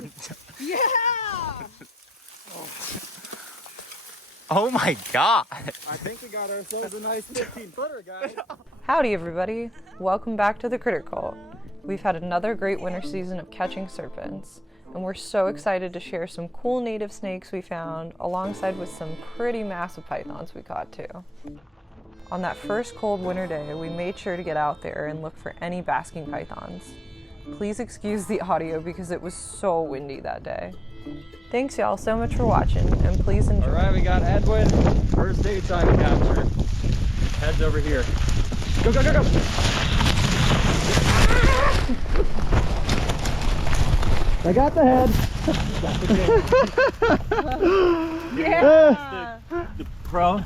dude! Yeah! Oh my god! I think we got ourselves a nice 15-footer, guys. Howdy everybody, welcome back to the Critter Cult. We've had another great winter season of catching serpents, and we're so excited to share some cool native snakes we found, alongside with some pretty massive pythons we caught too. On that first cold winter day, we made sure to get out there and look for any basking pythons. Please excuse the audio because it was so windy that day. Thanks y'all so much for watching, and please enjoy. Alright, we got Edwin. First daytime capture. Head's over here. Go, go, go, go! I got the head. Yeah! The pro.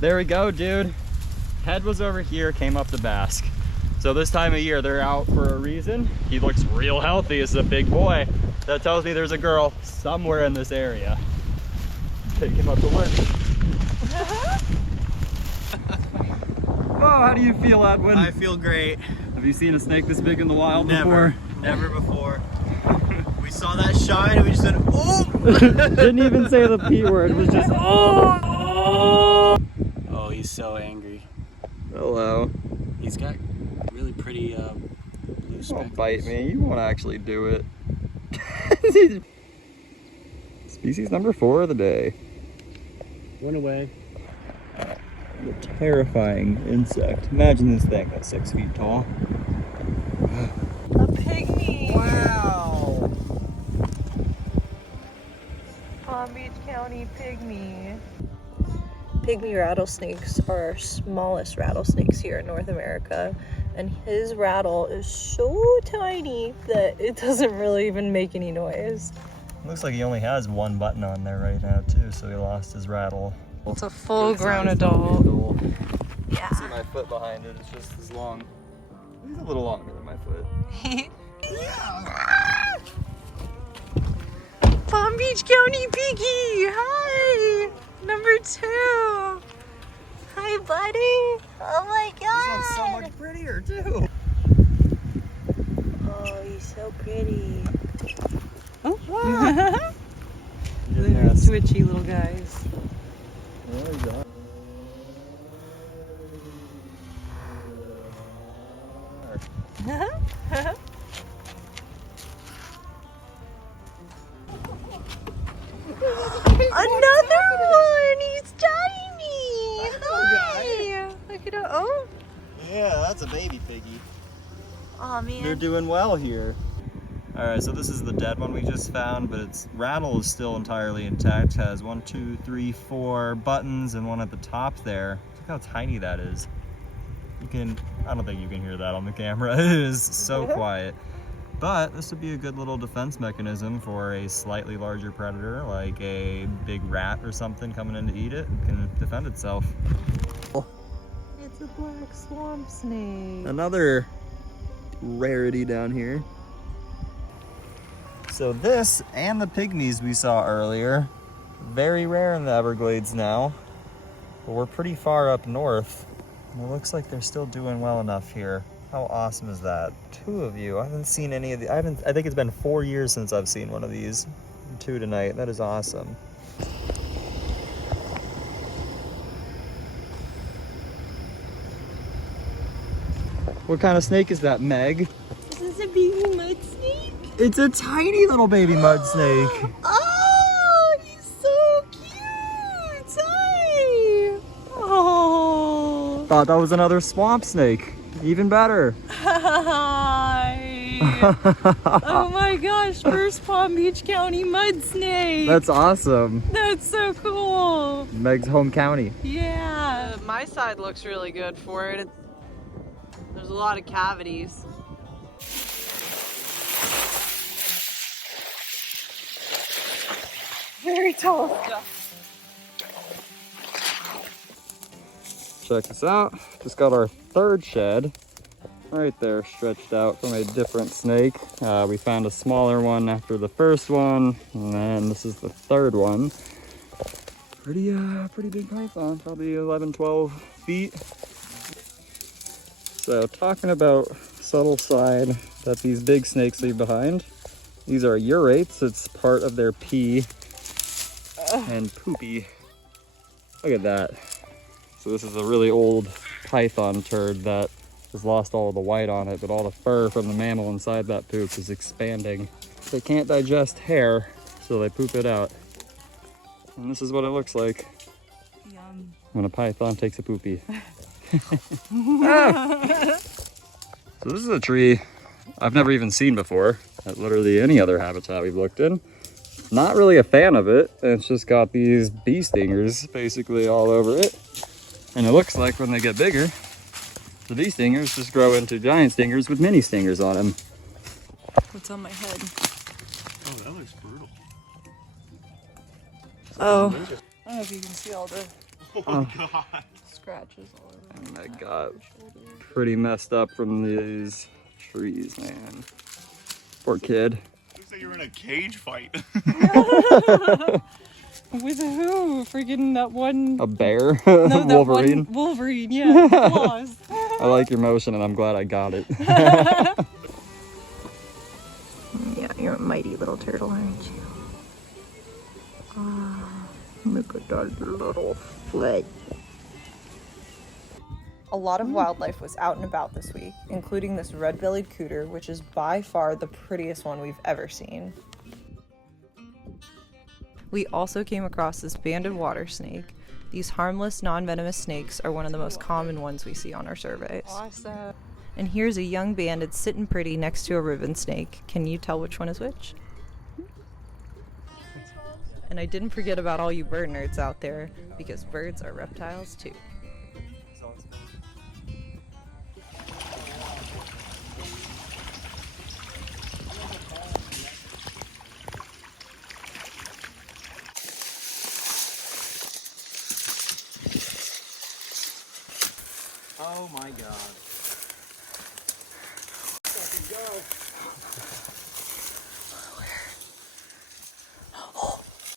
There we go, dude. Head was over here, came up the bask. So this time of year, they're out for a reason. He looks real healthy. This is a big boy. That tells me there's a girl somewhere in this area. Take him up the wood. Oh, how do you feel, Edwin? I feel great. Have you seen a snake this big in the wild before? Never before. We saw that shine and we just said, oh! Didn't even say the P word. It was just, oh! Oh, he's so angry. Hello. He's got really pretty blue spectacles. Don't bite me. You won't actually do it. Species number 4 of the day. Went away. The terrifying insect. Imagine this thing that's 6 feet tall. A pygmy! Wow! Palm Beach County pygmy. Pygmy rattlesnakes are our smallest rattlesnakes here in North America, and his rattle is so tiny that it doesn't really even make any noise. Looks like he only has one button on there right now too, so he lost his rattle. It's a full-grown adult. Yeah. See my foot behind it, it's just as long. He's a little longer than my foot. Palm Beach County piggy! Hi! Number 2! Hi, buddy! Oh my god! This one's so much prettier too! Oh, he's so pretty. Oh, They're twitchy little guys. There we go. Another one! He's tiny! Hi! Look at him. Oh! Yeah, that's a baby piggy. Aw, man. They're doing well here. Alright, so this is the dead one we just found, but its rattle is still entirely intact. Has 1, 2, 3, 4 buttons and one at the top there. Look how tiny that is. I don't think you can hear that on the camera. It is so quiet. But this would be a good little defense mechanism for a slightly larger predator, like a big rat or something coming in to eat it. It can defend itself. It's a black swamp snake. Another rarity down here. So this and the pygmies we saw earlier, very rare in the Everglades now, but we're pretty far up north. And it looks like they're still doing well enough here. How awesome is that? 2 of you. I haven't seen any of the, I think it's been 4 years since I've seen one of these. 2 tonight. That is awesome. What kind of snake is that, Meg? This is a baby mud snake? It's a tiny little baby mud snake. Oh, he's so cute! Hi! Oh! Thought that was another swamp snake. Even better. Hi! Oh my gosh, first Palm Beach County mud snake! That's awesome. That's so cool! Meg's home county. Yeah! My side looks really good for it. There's a lot of cavities. Very tall stuff. Check this out. Just got our 3rd shed right there stretched out from a different snake. We found a smaller one after the first one, and then this is the 3rd one. Pretty big python, probably 11, 12 feet. So talking about subtle side that these big snakes leave behind, These are urates. It's part of their pee and poopy. Look at that. So this is a really old python turd that has lost all of the white on it, but all the fur from the mammal inside that poop is expanding. They can't digest hair, so they poop it out. And this is what it looks like. Yum. When a python takes a poopy. Ah! So this is a tree I've never even seen before at literally any other habitat we've looked in. Not really a fan of it. It's just got these bee stingers basically all over it. And it looks like when they get bigger, the bee stingers just grow into giant stingers with mini stingers on them. What's on my head? Oh, that looks brutal. Oh. I don't know if you can see all the Oh my god. scratches all over. And that got pretty messed up from these trees, man. Poor kid. Looks like you're in a cage fight. With who? Freaking that one. A bear? No, that Wolverine? one Wolverine, yeah. Claws. I like your motion and I'm glad I got it. Yeah, you're a mighty little turtle, aren't you? Oh, look at that little foot. A lot of wildlife was out and about this week, including this red-bellied cooter, which is by far the prettiest one we've ever seen. We also came across this banded water snake. These harmless, non-venomous snakes are one of the most common ones we see on our surveys. Awesome. And here's a young banded sitting pretty next to a ribbon snake. Can you tell which one is which? And I didn't forget about all you bird nerds out there, because birds are reptiles too. Oh my god. Fucking go.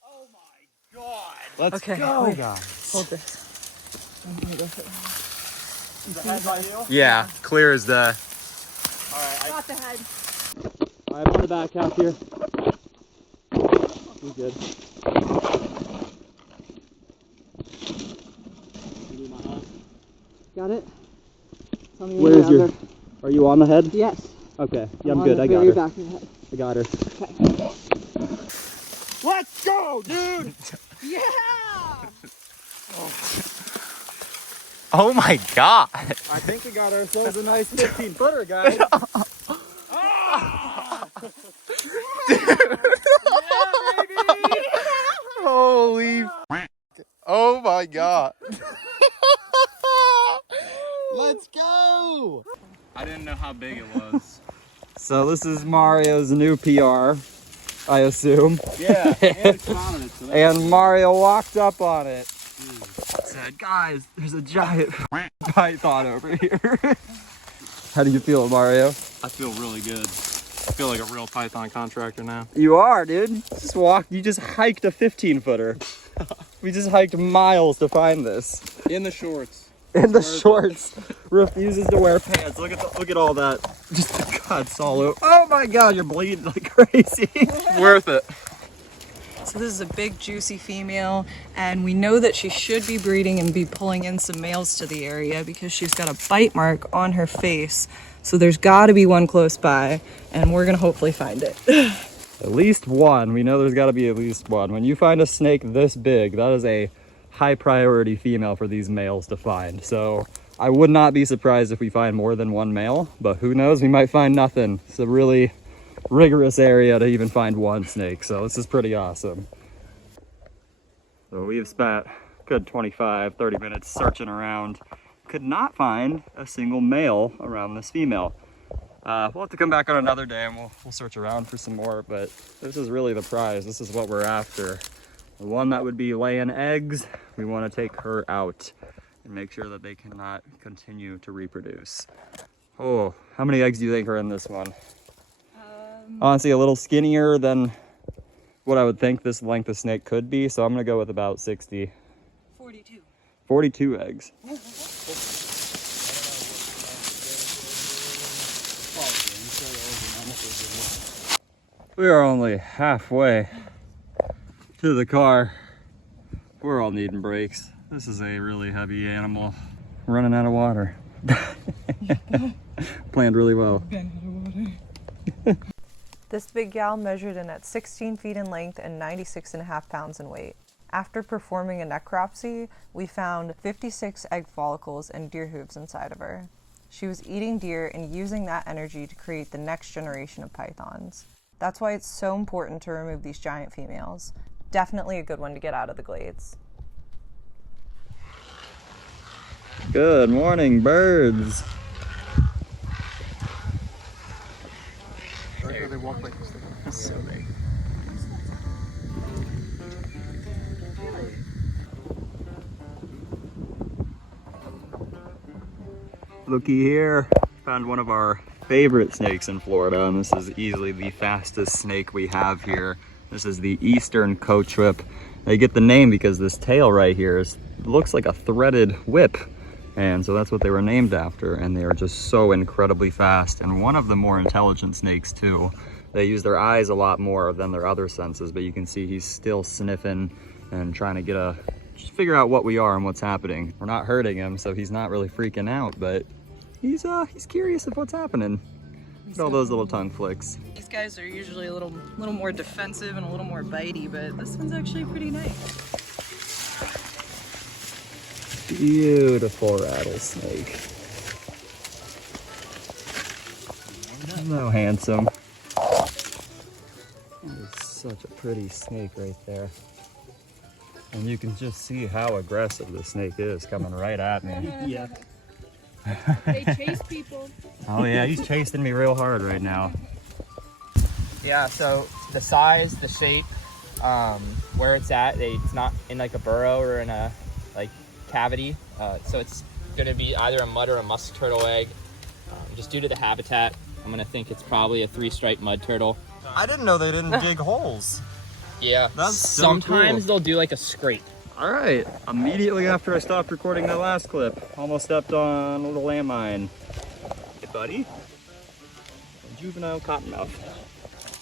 Oh my god. Let's Okay, go, wait. guys. Hold this. I'm gonna go for Is the head by you? Yeah, clear as the. Alright, I Got the head. I put it back out here. You good? Got it? Tell me when Where's you're your? under. Are you on the head? Yes. Okay, yeah, I'm On good. the I got very her. back of your head. I got her. Let's go, dude! Yeah! Oh my god! I think we got ourselves a nice 15-footer, guys. Holy! Oh my god! Let's go! I didn't know how big it was. So this is Mario's new PR, I assume. Yeah, and it's mounted it, so that's And Mario walked up on it. Said, guys, there's a giant python over here. How do you feel, Mario? I feel really good. I feel like a real python contractor now. You are, dude. You just hiked a 15-footer. We just hiked miles to find this. In the shorts. In the shorts. Refuses to wear pants. Look at all that. Just the cuts all over. Oh my god, you're bleeding like crazy. Worth it. So this is a big juicy female, and we know that she should be breeding and be pulling in some males to the area because she's got a bite mark on her face. So there's got to be one close by, and we're gonna hopefully find it. At least one. We know there's got to be at least one. When you find a snake this big, that is a high priority female for these males to find. So I would not be surprised if we find more than one male, but who knows, we might find nothing. It's a really rigorous area to even find one snake, so this is pretty awesome. So we've spent a good 25-30 minutes searching around. Could not find a single male around this female. We'll have to come back on another day and we'll search around for some more, but this is really the prize. This is what we're after. The one that would be laying eggs, we want to take her out and make sure that they cannot continue to reproduce. Oh, how many eggs do you think are in this one? Honestly, a little skinnier than what I would think this length of snake could be, so I'm gonna go with about 60. 42. 42 eggs. We are only halfway to the car. We're all needing brakes. This is a really heavy animal. Running out of water. Planned really well. This big gal measured in at 16 feet in length and 96.5 pounds in weight. After performing a necropsy, we found 56 egg follicles and deer hooves inside of her. She was eating deer and using that energy to create the next generation of pythons. That's why it's so important to remove these giant females. Definitely a good one to get out of the glades. Good morning, birds. They walk like this. So big. Looky here. Found one of our favorite snakes in Florida, and this is easily the fastest snake we have here. This is the eastern coach whip. They get the name because this tail right here looks like a threaded whip. And so that's what they were named after, and they are just so incredibly fast, and one of the more intelligent snakes too. They use their eyes a lot more than their other senses, but you can see he's still sniffing and trying to just figure out what we are and what's happening. We're not hurting him, so he's not really freaking out, but he's curious of what's happening. Look at all those little tongue flicks. These guys are usually a little more defensive and a little more bitey, but this one's actually pretty nice. Beautiful rattlesnake. Hello, handsome. That is such a pretty snake right there. And you can just see how aggressive the snake is, coming right at me. Yeah. They chase people. Oh yeah, he's chasing me real hard right now. Yeah, so the size, the shape, where it's at, it's not in like a burrow or in a like cavity, so it's going to be either a mud or a musk turtle egg. Just due to the habitat, I'm going to think it's probably a 3-striped mud turtle. I didn't know they didn't dig holes. Yeah, That's so sometimes cool. They'll do like a scrape. All right, immediately after I stopped recording that last clip, almost stepped on a little landmine. Hey buddy, a juvenile cottonmouth.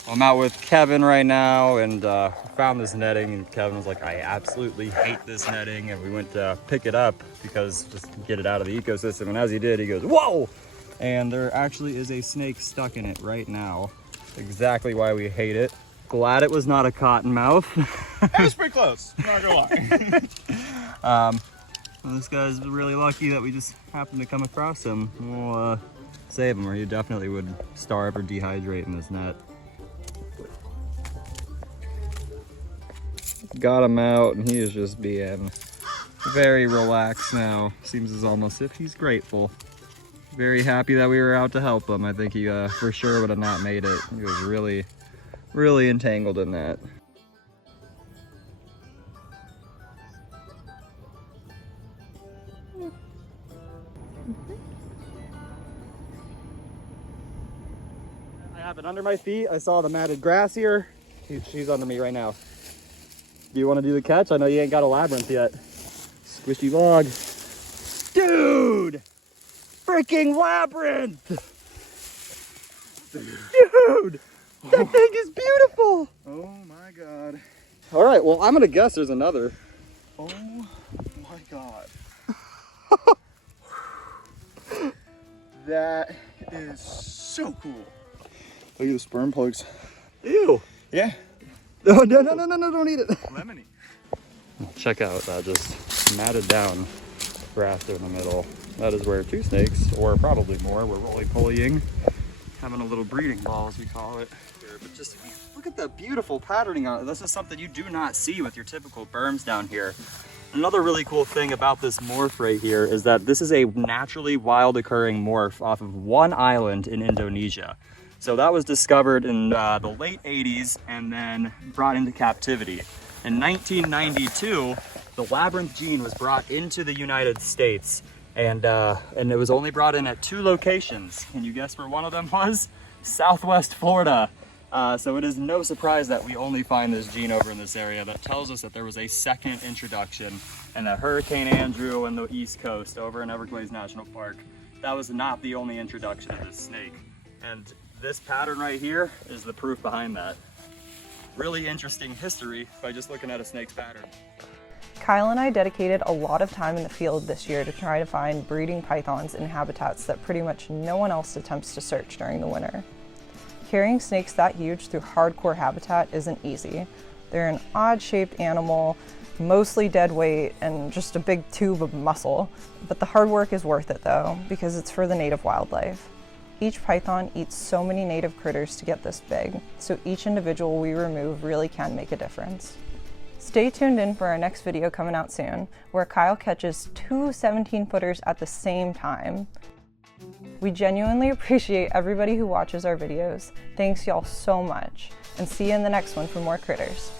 I'm out with Kevin right now, and found this netting, and Kevin was like, I absolutely hate this netting, and we went to pick it up because just to get it out of the ecosystem, and as he did, he goes, whoa! And there actually is a snake stuck in it right now. Exactly why we hate it. Glad it was not a cottonmouth. It was pretty close, not gonna lie. This guy's really lucky that we just happened to come across him. We'll save him, or he definitely would starve or dehydrate in this net. Got him out, and he is just being very relaxed now. Seems as almost if he's grateful. Very happy that we were out to help him. I think he for sure would have not made it. He was really entangled in that. I have it under my feet. I saw the matted grass here. She's under me right now. Do you want to do the catch? I know you ain't got a labyrinth yet. Squishy log. Dude! Freaking labyrinth! Dude! That thing is beautiful! Oh my god. All right, well, I'm gonna guess there's another. Oh my god. That is so cool. Look at the sperm plugs. Ew! Yeah. No, don't eat it. Lemony. Check out that just matted down grass there in the middle. That is where 2 snakes, or probably more, were roly-polying, having a little breeding ball, as we call it. But just look at the beautiful patterning on it. This is something you do not see with your typical berms down here. Another really cool thing about this morph right here is that this is a naturally wild occurring morph off of one island in Indonesia. So that was discovered in the late 80s and then brought into captivity. In 1992, the Labyrinth gene was brought into the United States, and it was only brought in at 2 locations. Can you guess where one of them was? Southwest Florida. So it is no surprise that we only find this gene over in this area. That tells us that there was a second introduction, and that Hurricane Andrew and the East Coast over in Everglades National Park, that was not the only introduction of this snake. And this pattern right here is the proof behind that. really interesting history by just looking at a snake's pattern. Kyle and I dedicated a lot of time in the field this year to try to find breeding pythons in habitats that pretty much no one else attempts to search during the winter. Carrying snakes that huge through hardcore habitat isn't easy. They're an odd-shaped animal, mostly dead weight, and just a big tube of muscle. But the hard work is worth it though, because it's for the native wildlife. Each python eats so many native critters to get this big, so each individual we remove really can make a difference. Stay tuned in for our next video coming out soon, where Kyle catches 2 17-footers at the same time. We genuinely appreciate everybody who watches our videos. Thanks y'all so much, and see you in the next one for more critters.